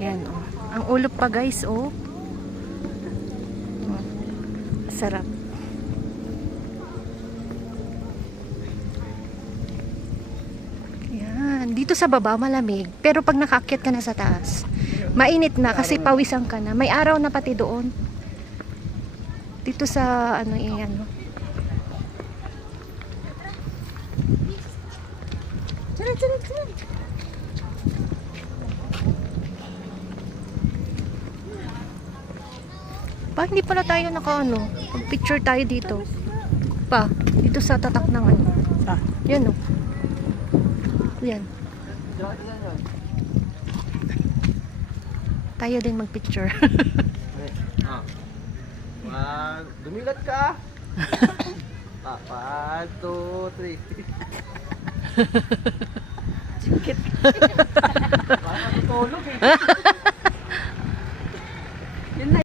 Yan, oh. Ang ulo pa, guys, oh. Sarap. Yan. Dito sa baba, malamig. Pero pag nakaakyat ka na sa taas, mainit na kasi pawisan ka na. May araw na pati doon. Dito sa, ano, ano. Tara. Pa, hindi pala tayo naka-ano. Picture tayo dito. Pa, dito sa tatak ng ano. Yan, oh. Yan. Tayo din mag-picture. Dumilat ka. 1, 2, 3. Sikit. Parang natulog eh. Yun na.